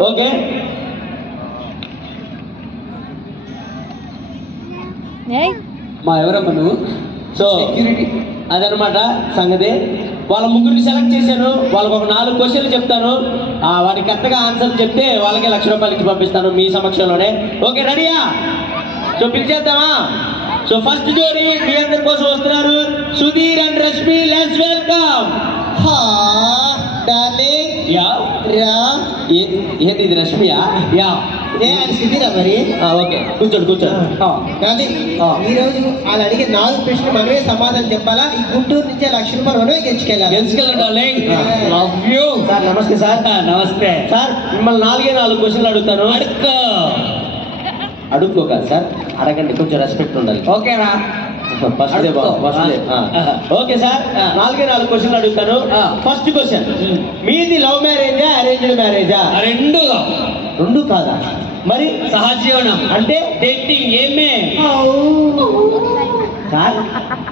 Okay. మా ఎవరమ్మా నువ్వు? సో అదనమాట సంగతి. వాళ్ళ ముగ్గురిని సెలెక్ట్ చేశాను వాళ్ళకి ఒక నాలుగు క్వశ్చన్లు చెప్తాను. ఆ, వాటికి కరెక్ట్గా ఆన్సర్ చెప్తే వాళ్ళకి లక్ష రూపాయలు ఇచ్చి పంపిస్తాను మీ సమక్షంలోనే. ఓకే రెడీయా సో పిలిచేద్దామా సో ఫస్ట్ జోడి ఏంటి ఇది రష్మియా? యా. ఏ ఆయన సుధీరా మరి ఓకే. కూర్చోండి కూర్చోండి. ఆ. డార్లింగ్ ఆ. ఈ రోజు వాళ్ళు అడిగే నాలుగు ప్రశ్నలు మనమే సమాధానం చెప్పాలా? ఈ గుంటూరు నుంచే లక్ష రూపాయలు మనమే గెలుచుకెళ్ళాలి? గెలుచుకెళ్ళండి. లవ్ యూ సార్ నమస్తే సార్. నమస్తే. సార్ మిమ్మల్ని నాలుగే నాలుగు క్వశ్చన్లు అడుగుతాను. అడుక్కో. అడుక్కో కాదు సార్. అడగండి కొంచెం రెస్పెక్ట్ ఉండాలి. ఓకేనా ఓకే సార్ నాలుగే నాలుగు క్వశ్చన్లు అడుగుతాను. ఫస్ట్ క్వశ్చన్ మీది లవ్ మ్యారేజా అరేంజ్డ్ మ్యారేజా రెండు రెండు కాదా? మరి సహజీవనం. అంటే? డేటింగ్ ఏమే? సార్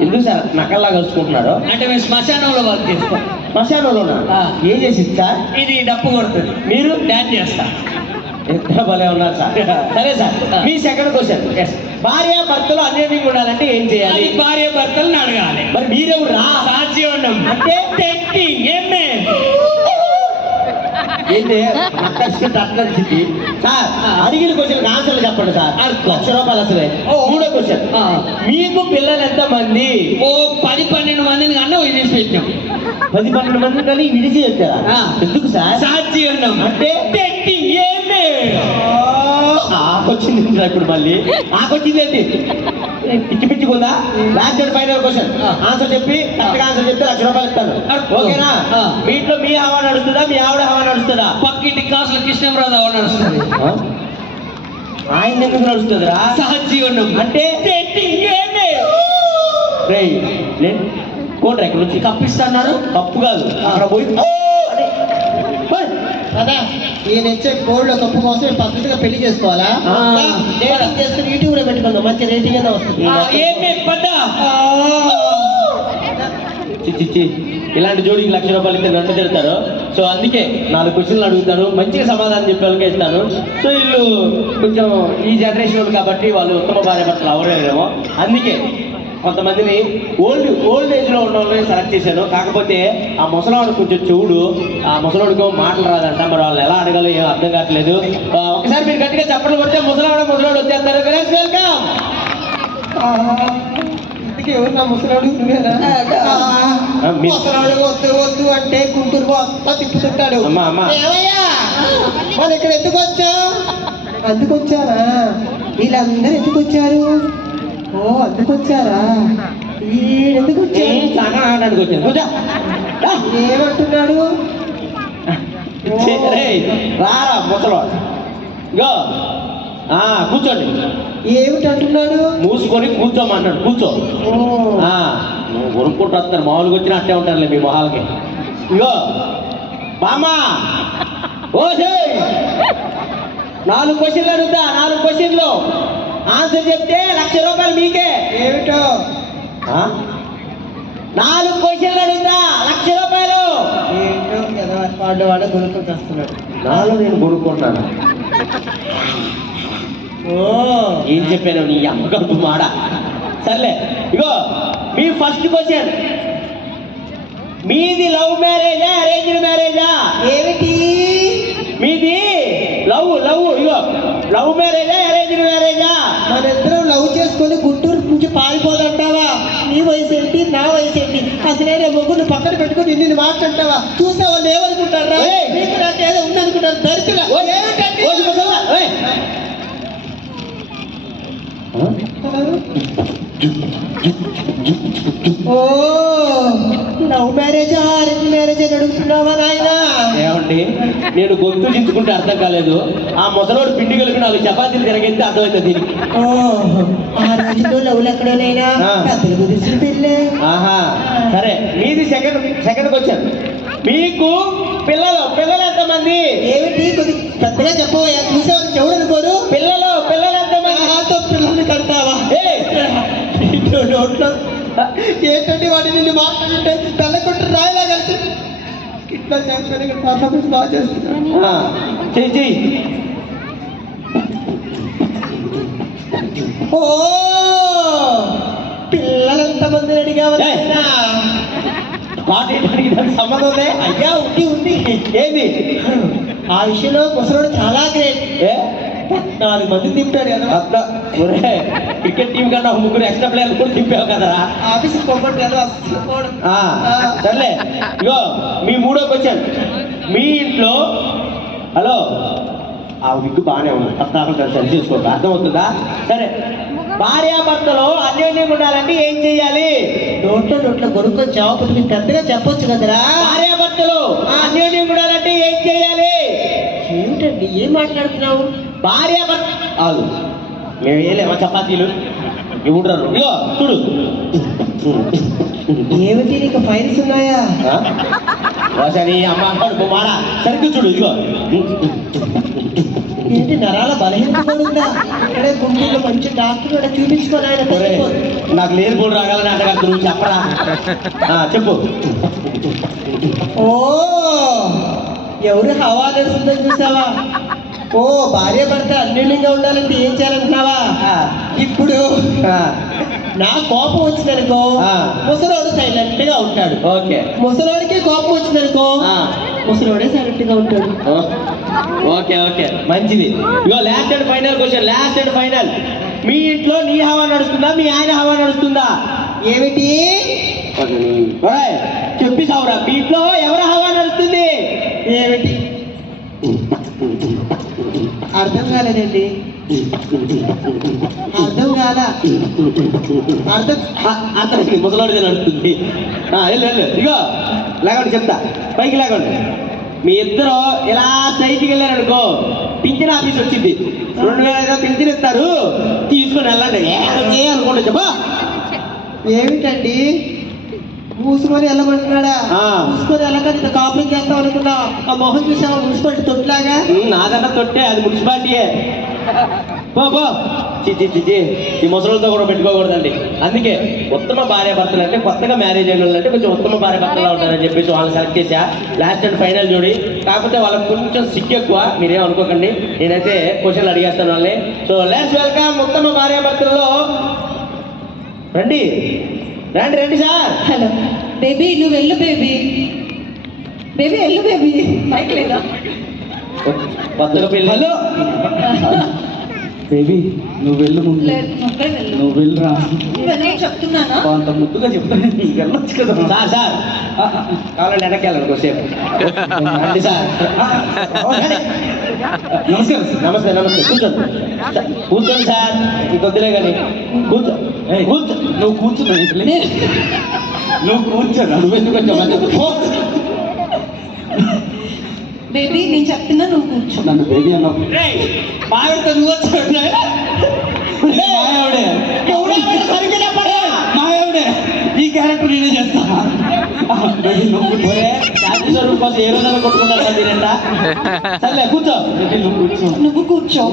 ఎందుకు సార్ నకల్లా కలుసుకుంటున్నారు అంటే మేము శ్మశానంలో వర్క్ చేస్తాం. శ్మశానంలోనా? ఆ. ఏం చేసింది సార్ ఇది డప్పు కొడుతుంది. మీరు? డాన్స్ చేస్తా. ఎంత భలే ఉన్నారు సార్ సరే సార్ మీ సెకండ్ క్వశ్చన్ భార్య భర్తలు అన్యోన్యంగా ఉండాలంటే ఏం చేయాలి? భార్య భర్తలను అడగాలి. మరి మీరెవరు రా? అంటే? ఏమే ఏంటి అక్కడ అట్లా వచ్చింది సార్ అడిగిన క్వశ్చన్ ఆన్సర్లు చెప్పండి సార్. లక్ష రూపాయలు అసలే. ఓ. మూడో క్వశ్చన్. మీకు పిల్లలు ఎంత మంది ఓ పది పన్నెండు మందిని కన్నా వదిలేసి పెట్టాం పది పన్నెండు మంది కానీ విడిచి ఆ. ఎందుకు సార్? సహజీవనం అంటే? ఇంద్రా ఇప్పుడు మళ్ళీ? ఆకొచ్చింది ఏంటి? ఏ, పిచ్చి పిచ్చికుందా last and final question answer చెప్పి కరెక్ట్గా ఆన్సర్ చెప్తే లక్ష రూపాయలు ఇస్తాను. ఓకేనా. మీ ఇంట్లో మీ హవా నడుస్తుందా? మీ ఆవిడ హవా నడుస్తుందా? పక్కింటి కాసుల కృష్ణరాజు అవడం నడుస్తుంది? ఆయన ఎందుకు నడుస్తుందిరా? సహజీవనం. అంటే? కోట్రా ఇక్కడ నుంచి కప్పిస్తున్నారు తప్పు కాదు. అక్కడ. పోయ్. కదా? ఈయన ఇచ్చే కోళ్ళు కప్పు కోసం పద్ధతిగా పెళ్ళి చేసుకోవాలా. డేటింగ్ చేసుకుని యూట్యూబ్లో పెట్టుకుందాం. మంచి రేటింగ్ అయినా వస్తుంది. ఆ, ఏమే పద చి, చి, చి. ఇలాంటి జోడికి లక్ష రూపాయలు ఇస్తే నన్ను తిడతారు. సో అందుకే నాలుగు క్వశ్చన్లు అడుగుతాను మంచిగా సమాధానం చెప్పే వాళ్ళకే ఇస్తాను. సో వీళ్ళు కొంచెం ఈ జనరేషన్ కాబట్టి వాళ్ళు ఉత్తమ భార్య భర్తలు అవరేమో అందుకే కొంతమందిని ఓల్డ్ ఓల్డ్ ఏజ్లో ఉన్న వాళ్ళని సెలెక్ట్ చేశాను కాకపోతే ఆ ముసలాడు కొంచెం చెవుడు ఆ ముసలాడికి మాటలు రాదంట. మరి వాళ్ళు ఎలా అడగాలో ఏం అర్థం కావట్లేదు. ఒకసారి మీరు గట్టిగా చప్పట్లు కొడితే ముసలాడు ముసలాడు వచ్చేస్తారు. వెల్కమ్! ఇంతకీ ఎవరు నా ముసలాడు నువ్వేనా? ముసలాడు వద్దు వద్దు అంటే గుంటూరు మొత్తం తిప్పుతుంటాడు అమ్మా, అమ్మా. ఏమయ్యా? వాళ్ళు ఇక్కడ ఎందుకు వచ్చావు? అందుకు వచ్చారా వీళ్ళందరూ ఎందుకు వచ్చారు? ఓ అందుకు వచ్చారా ఎందుకు ఏం వచ్చారు. చానా ఆడడానికి వచ్చాను కూర్చో రా. ఏమంటున్నాడు రారా ముసలాడు. గో కూర్చోండి. ఏమిటి అంటున్నాడు మూసుకొని కూర్చోమన్నాడు కూర్చో. నువ్వు కొనుక్కుంటూ వస్తారు మామూలుగా వచ్చినా అట్టే ఉంటారులే మీ మొహాలకి. ఇగో మామా ఓ. నాలుగు క్వశ్చన్లు అడుగుతా. నాలుగు క్వశ్చన్లు. ఆన్సర్ చెప్తే లక్ష రూపాయలు మీకే. ఏమిటో? నాలుగు క్వశ్చన్లు అడుగుతా లక్ష రూపాయలు. ఏంటో కదా వాడు వాడు కొనుక్కొని వస్తున్నాడు నాలో నేను కొనుక్కుంటున్నాను ఓ. ఏం చెప్పాను నీ అమ్మకడుపు మాడ. సర్లే ఇగో మీ ఫస్ట్ క్వశ్చన్ మీది లవ్ మ్యారేజా అరేంజ్డ్ మ్యారేజా ఏమిటి? మీది లవ్ లవ్ ఇగో లవ్ మ్యారేజా అరేంజ్డ్ మ్యారేజా? మన ఇద్దరం లవ్ చేసుకొని గుంటూరు నుంచి పారిపోదంటావా? నీ వయసు ఏంటి నా వయసు ఏంటి? అసలే రేపు ముగ్గురు పక్కన పెట్టుకొని నిన్ను మాట్లాడతావా చూసా వాళ్ళు ఏమనుకుంటారా ఏయ్! నీకు నాకు ఏదో ఉందనుకుంటారు ఓయ్. ఓ! లవ్ మ్యారేజా అరేంజ్ మ్యారేజ్ అని అడుగుతున్నావా నాయనా? ఏమండి? నేను గొంతు చించుకుంటే అర్థం కాలేదు. ఆ ముసలోడు పిండి కలిపి నాలుగు చపాతీలు తిరగైతే అర్థమైంది దీనికి. ఓ ఆ రోజుల్లో లవ్లు ఎక్కడోనైనా. పెద్దలు పెళ్ళే. ఆహా సరే మీది సెకండ్ సెకండ్ క్వశ్చన్ మీకు పిల్లలు పిల్లలు ఎంతమంది? ఏమిటి? కొద్ది పెద్దగా చెప్పవయ్యా. చూసేవాళ్ళు చెవుడు అనుకోరు. పిల్లలు పిల్లలు ఎంతమంది? పిల్లల్ని! ఇటు నోట్లో ఏంటంటే వాడి నిన్ను మాట్లాడుతుంటే తెల్లకొట్టు రాయిలా కలిసి ఇట్లా ఇక్కడ పర్ఫార్మెన్స్ బాగా చేస్తున్నాను ఆ, చెయ్యి చెయ్యి. ఓ పిల్లలు ఎంతమంది అడిగావు ఏయ్. నాయనా? పాట ఏంటానికి దానికి సంబంధం ఉంది? అయ్యా ఉంది ఉంది. ఏంది? ఆ విషయంలో ముసలోడు చాలా గ్రేట్ ఏ? నాలుగు మంది తింటాడు కదా. ఒరే క్రికెట్ టీం కన్నా ముగ్గురు ఎక్స్ట్రా ప్లేయర్లు కూడా తింపావు కదరా? ఆఫీస్ సర్లే. ఇగో మీ మూడో క్వశ్చన్ మీ ఇంట్లో హలో? ఆ విగ్గు బాగానే ఉంది. పద్నాలుగు సరి చూసుకోక. అర్థమవుతుందా? సరే. భార్యాభర్తలో అన్యోన్యం ఉండాలంటే ఏం చెయ్యాలి నోట్లో నోట్లో కొనుక్కొని చావకపోతే మీరు పెద్దగా చెప్పొచ్చు కదరా. భార్యాభర్తలు అన్యోన్యం ఉండాలంటే ఏం చెయ్యాలి ఏమిటండి? ఏం మాట్లాడుతున్నావు? భార్యాభర్త మేము వేయలేమా చపాతీలు ఇవ్వడరు ఇగో చూడు. ఏమిటి నీకు ఫైల్స్ ఉన్నాయా? రోషని అమ్మ కడుపు మాడ సరిగ్గా చూడు ఇదిగో ఏంటి నరాల కూడా ఇక్కడే గుంటూరులో మంచి డాక్టర్ కూడా ఆయన తగ్గిపోతుంది. నాకు లేని పూలు రాగాలని అడగద్దు నువ్వు చెప్పరా? ఆ, చెప్పు. ఓ ఎవరు హవా నడుస్తుందో చూసావా? ఓ భార్య భర్త అన్యోన్యంగా ఉండాలంటే ఏం చేయాలంటున్నావా ఇప్పుడు నా కోపం వచ్చిందనుకో. ముసలోడు సైలెంట్గా ఉంటాడు. ఓకే. ముసలోడికి కోపం వచ్చిందనుకో. ముసలోడే సైలెంట్గా ఉంటాడు ఓకే ఓకే. మంచిది. ఇగో last and final question last and final మీ ఇంట్లో నీ హవా నడుస్తుందా? మీ ఆయన హవా నడుస్తుందా? ఏమిటి? చెప్పి సావురా. మీ ఇంట్లో ఎవరి హవా నడుస్తుంది? ఏమిటి? అర్థం కాలేదండి. అర్థం కాదా అర్థం అతనికి ముసలాడిదే నడుస్తుంది వెళ్ళు ఇగో లేకండి చెప్తా. పైకి లేకండి మీ ఇద్దరు ఇలా స్ట్రైట్కి వెళ్ళారనుకో పింఛన్ ఆఫీస్ వచ్చింది. రెండు వేల ఐదు పింఛన్ ఇస్తారు. తీసుకొని వెళ్ళండి. చెప్పా. ఏమిటండి? మూసుకొని వెళ్ళమంటున్నాడా? ఆ. మూసుకొని వెళ్ళక కాపురం చేస్తాం అనుకున్నా ఆ మొహం చూసావా? మున్సిపాలిటీ తొట్టులాగా? నాదన్న తొట్టే అది మున్సిపాలిటీయే. పో పో. ఈ ముసలితో కూడా పెట్టుకోకూడదండి. అందుకే ఉత్తమ భార్య భర్తలు అంటే కొత్తగా మ్యారేజ్ అయిన వాళ్ళు అంటే కొంచెం ఉత్తమ భార్య భర్తలు ఉంటారని చెప్పేసి వాళ్ళని సెలెక్ట్ చేశా. లాస్ట్ అండ్ ఫైనల్ జోడి. కాకపోతే వాళ్ళకి కొంచెం సిగ్గు ఎక్కువ. మీరేం అనుకోకండి. నేనైతే క్వశ్చన్లు అడిగేస్తాను వాళ్ళని. సో లాస్ట్ వెల్కమ్ ఉత్తమ భార్య భర్తలలో. రండి. రండి రండి సార్. హలో. బేబీ నువ్వు వెళ్ళు బేబీ. బేబీ వెళ్ళు బేబీ. మైక్ లేదా? హలో. బేబీ నువ్వు వెళ్ళు నువ్వే వెళ్ళు. నువ్వు వెళ్ళరా. చెప్తున్నానా? అంత ముద్దుగా చెప్తాను వెళ్ళొచ్చు కదా. Sir sir. కావాలంటే వెనక్కి వెళ్ళండి కొద్దిసేపు. రండి సార్. నమస్కారం సార్ నమస్తే నమస్తే. కూర్చోండి కూర్చోండి సార్. ఇంకొద్దులే కానీ. కూర్చో. ఏయ్, కూర్చో. నువ్వు కూర్చున్నా నువ్వు కూర్చోరా నువ్వు ఎందుకు వచ్చావు. బేబీ నేను చెప్తున్నా నువ్వు కూర్చో. నన్ను బేబీ అన్నావు. మావిడితో నువ్వు వచ్చావు మాయావిడే. ఎవడో క్యారెక్టర్ నేనే చేస్తా బేబీ నువ్వు కూర్చో. కోసం ఏ రోజైనా కొట్టుకుంటారు సర్లే నువ్వు కూర్చో. నువ్వు కూర్చో.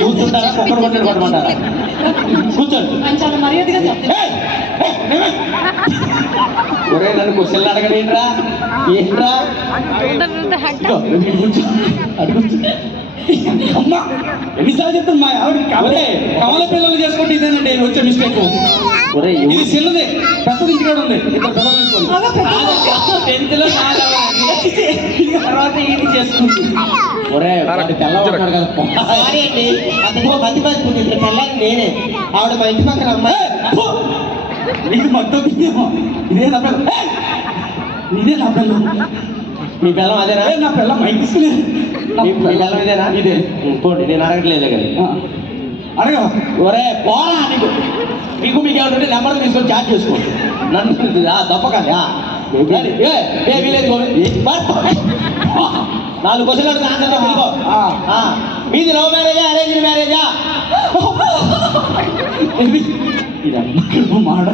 కూర్చుంటారా కుక్కర్ కొట్టని కొట్టమంటారా కూర్చోండి చాలా మర్యాదగా. ఒరే నన్ను క్వశ్చన్లు అడగడం ఏంట్రా? ఏంట్రా? అమ్మా ఎన్నిసార్లు చెప్తాను మా ఆవిడ? కమలే కమల పిల్లలు చేసుకుంటే ఇదేనండి వచ్చే మిస్టేక్ ఇది చిన్నది పెద్దది ఇంటికాడ ఉంది. పెద్ద టెన్త్లో తర్వాత ఇది చేసుకుంది ఒరే వాడి తెల్లవాడు కదా. సారీ అండి అతనికి మతి మర్చిపోతుంది ఇక్కడ నేనే. ఆవిడ మా ఇంటి పక్కన అమ్మాయి. నీకు మొత్తం ఇదేమో ఇదే నా పిల్ల! ఇదే నా పిల్ల. మీ పిల్లం అదేనా? నా పిల్ల మైక్ మీ మీ పిల్లం ఇదేనా? ఇదే. ఇంకోటి నేను అడగట్లేదు కానీ ఆ. అడగా. ఒరే పోరా నీకు. మీకు మీకు ఏమంటే నెంబర్ తీసుకొని చాట్ చేసుకో. నన్ను తప్పకండి. ఏ, వీలేదు. నాలుగు క్వశ్చన్లు అడుగుతా ఆన్సర్. ఆ. మీది లవ్ మ్యారేజా అరేంజ్ మ్యారేజా?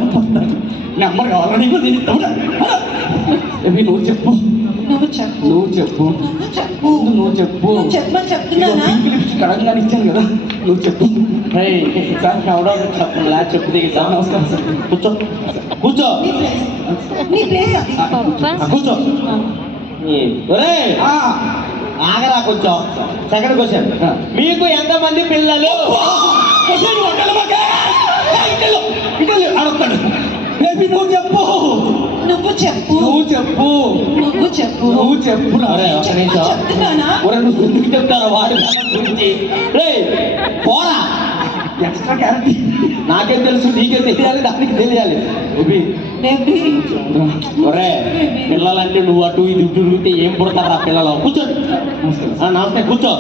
పడ్డాను నెంబర్ కావాలా నీకు? నేను నువ్వు చెప్పు. నువ్వు చెప్పు. నువ్వు చెప్పు. నువ్వు చెప్పు. నువ్వు చెప్పు. చెప్పమని చెప్తున్నానా? అడగగానే ఇచ్చాను కదా. నువ్వు చెప్పు. రేయ్, సార్ ఎవడో ఒకడు చెప్పండి లా చెప్పు దిగి సార్ నమస్కారం సార్ కూర్చో కూర్చో కూర్చో ఆ, ఆగరా కొంచెం సెకండ్ క్వశ్చన్ మీకు ఎంతమంది పిల్లలు? అడుగుతాడు నువ్వు చెప్పు. నువ్వు చెప్పు. నువ్వు చెప్పు. నువ్వు చెప్పు. నువ్వు చెప్పు. ఒరే. చెప్తున్నానా? ఒరే, నువ్వు ఎందుకు చెప్తారు వాడు గురించి రేయ్, పోరా. ఎక్స్ట్రా క్యారెక్టర్ నాకేం తెలుసు నీకే తెలియాలి దానికి తెలియాలి. ఒరే పిల్లలంటే నువ్వు అటు ఇది ఇటు తిరిగితే ఏం పుడతారా పిల్లలు? కూర్చో. ఆ, నమస్తే కూర్చో.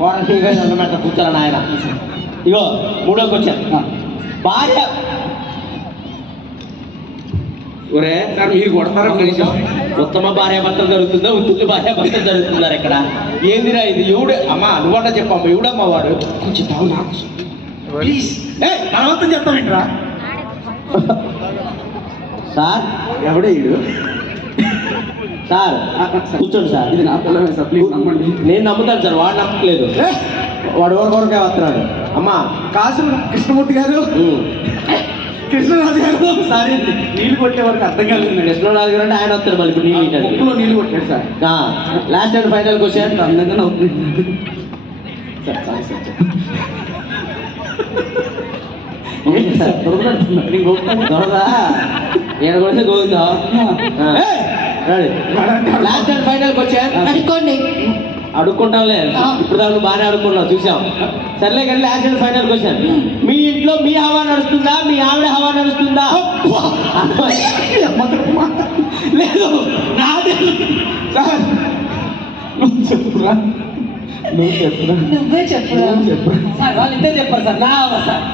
నీకే అన్నమాట కూర్చోరా నాయన. ఇగో మూడో క్వశ్చన్ భార్య. ఒరే సార్ మీరు కొడతారా నిమిషం. ఉత్తమ భార్య భర్తలు జరుగుతుందా? ఉత్తుల్లి భార్య భర్తలు జరుగుతున్నారు ఇక్కడ? ఏందిరా ఇది? ఎవడు అమ్మా నువ్వంట చెప్పమ్మా ఎవడమ్మా వాడు? కొంచెం తాగు నాకు ప్లీజ్ తర్వాత చెప్తామేంట్రా సార్ ఎవడే సార్ కూర్చోండి సార్. ఇది నా పిల్లమే సార్ ప్లీజ్ నమ్మండి. నేను నమ్ముతాను సార్ వాడు నమ్మట్లేదు. వాడు ఎవరి కొరకే వస్తున్నాడు? అమ్మా కాసు కృష్ణమూర్తి గారు. కృష్ణరాజు గారు? సారీ నీళ్ళు కొట్టే వరకు అర్థం కాలేదు కృష్ణరాజు గారు అంటే ఆయన వస్తాడు మళ్ళీ నీళ్ళు ఇచ్చాడు ముక్కులో నీళ్ళు కొట్టాడు సార్. లాస్ట్ అండ్ ఫైనల్ క్వశ్చన్ అందంగా నవ్వుతుంది సార్ సారీ సార్. ఏంటి సార్ దొరకదంటున్నారు. నేను గోపుతాను. దొరదా ఈయన కొడితే Govinda last and final question అడుకోండి అడుక్కుంటాంలే. ఇప్పుడు దాకా బాగానే అడుక్కున్నావు చూసాం సర్లే కానీ లాస్ట్ అండ్ ఫైనల్ క్వశ్చన్ మీ ఇంట్లో మీ హవా నడుస్తుందా? మీ ఆవిడ హవా నడుస్తుందా? లేదు. నాదే. సార్. నువ్వు చెప్పురా. నువ్వు చెప్పురా నువ్వే చెప్పురా నువ్వు చెప్పురా సార్ వాళ్ళిద్దరే చెప్పారు సార్. నా సార్.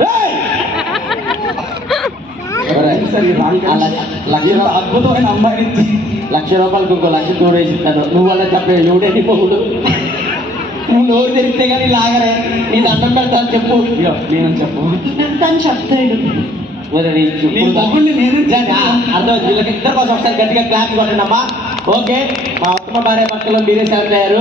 ఇంత అద్భుతమైన అమ్మాయిని ఇచ్చి లక్ష రూపాయలకు ఇంకో లక్ష తోడేసి ఇస్తాను. నువ్వు వల్ల చెప్పే ఎవడేది పోగుడు నువ్వు నోరు తెరిస్తే కానీ లాగరే. నీ దండం పెడతాను చెప్పు. నేనని చెప్పు. తను చెప్తాడు. నేనే అర్థం వీళ్ళకి ఇద్దరు కోసం ఒకసారి గట్టిగా క్లాస్ కొట్టండి అమ్మా. ఓకే. మా ఉత్తమ భార్య భర్తలో మీరే సెలెక్ట్ అయ్యారు.